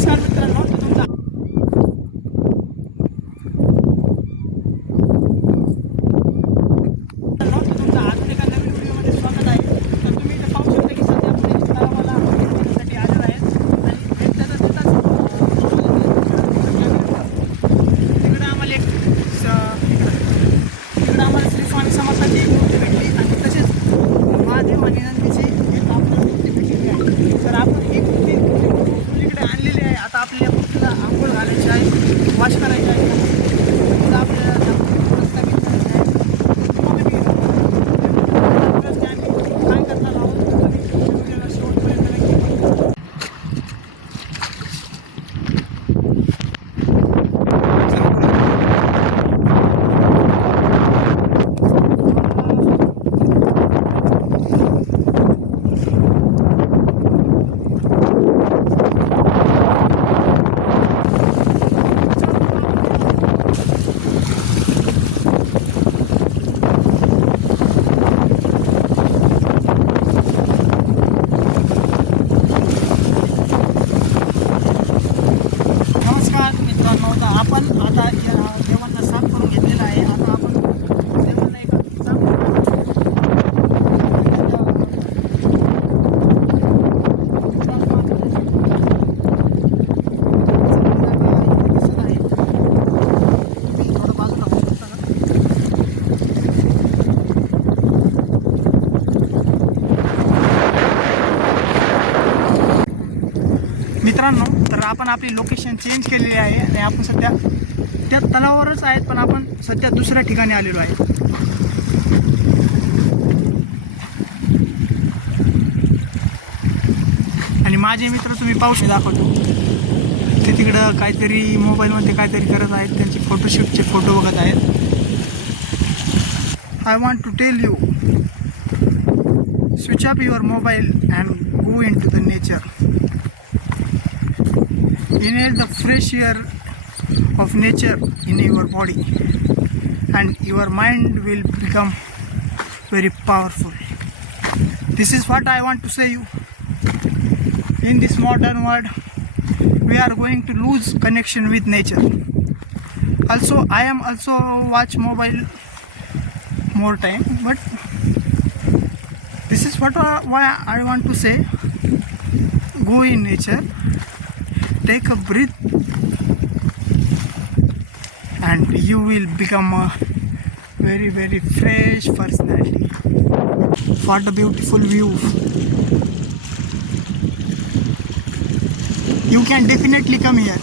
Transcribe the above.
नमस्कार मित्रांनो तुमचा आपण मित्रांनो तर आपण आपली लोकेशन चेंज केलेली आहे आणि आपण सध्या त्या तलावावरच आहेत पण आपण सध्या दुसऱ्या ठिकाणी आलेलो आहे. आणि माझे मित्र तुम्ही पाहू दाखवतो. ते तिकडं काहीतरी मोबाईलमध्ये काहीतरी करत आहेत त्यांचे फोटोशूटचे फोटो बघत आहेत. I want to tell you switch up your mobile and go in to the nature inhale the fresh air of nature in your body. And your mind will become very powerful. This is what i want to say you. In this modern world we are going to lose connection with nature. Also i am also watch mobile more time but this is what why i want to say. Go in nature take a breath and you will become a very very fresh personality. What a beautiful view. You can definitely come here